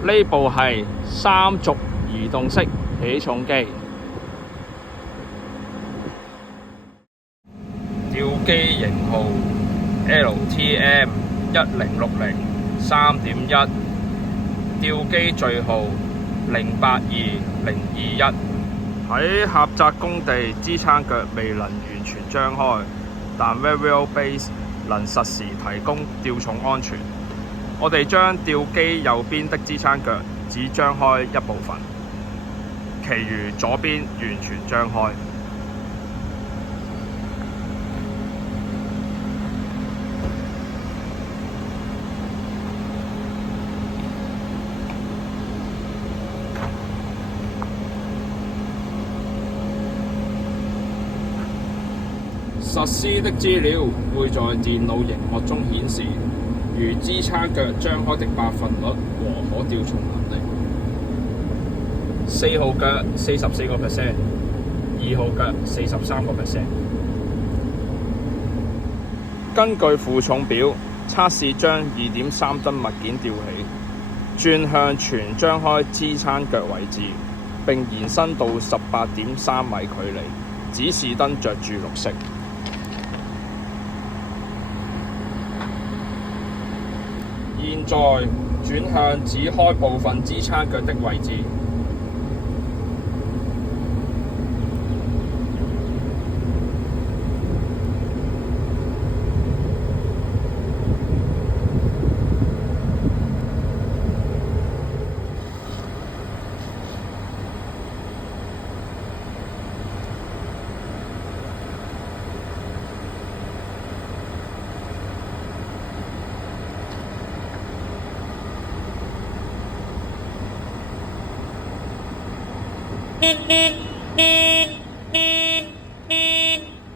呢部係3軸移動式起重機，吊機型號 LTM1060 3.1，吊機序號082021。喺狹窄工地，支撐腳未能完全張開，但 Variable Base 能實時提供吊重安全。我哋將吊機右邊的支撐腳只張開一部分，其餘左邊完全張開。實施的資料會在電腦螢幕中顯示，如支撐腳張開的百分率和可吊重能力。4號腳44%， 2號腳43%。根據負重表，測試將2.3噸物件吊起，轉向全張開支撐腳位置，並延伸到18.3米距離。指示燈着住綠色。現在轉向只開部分支撐腳的位置。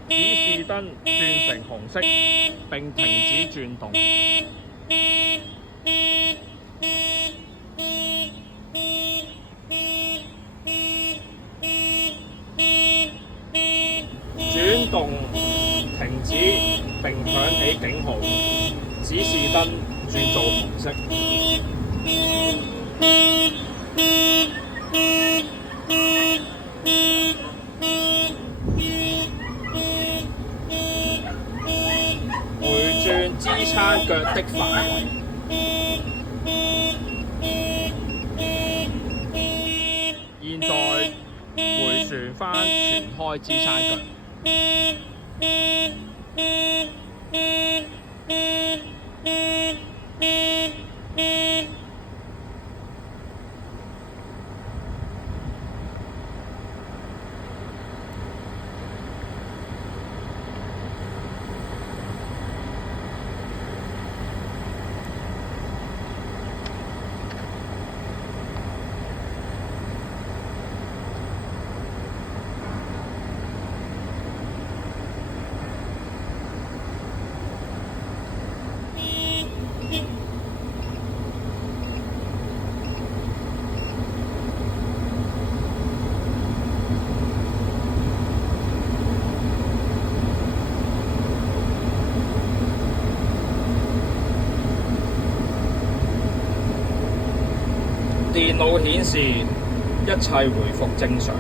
指示燈轉成紅色，並停止轉動。轉動停止並響起警號，指示燈轉做紅色。回轉支撐腳的範圍。現在回旋返全開支撐腳。電腦顯示一切回復正常。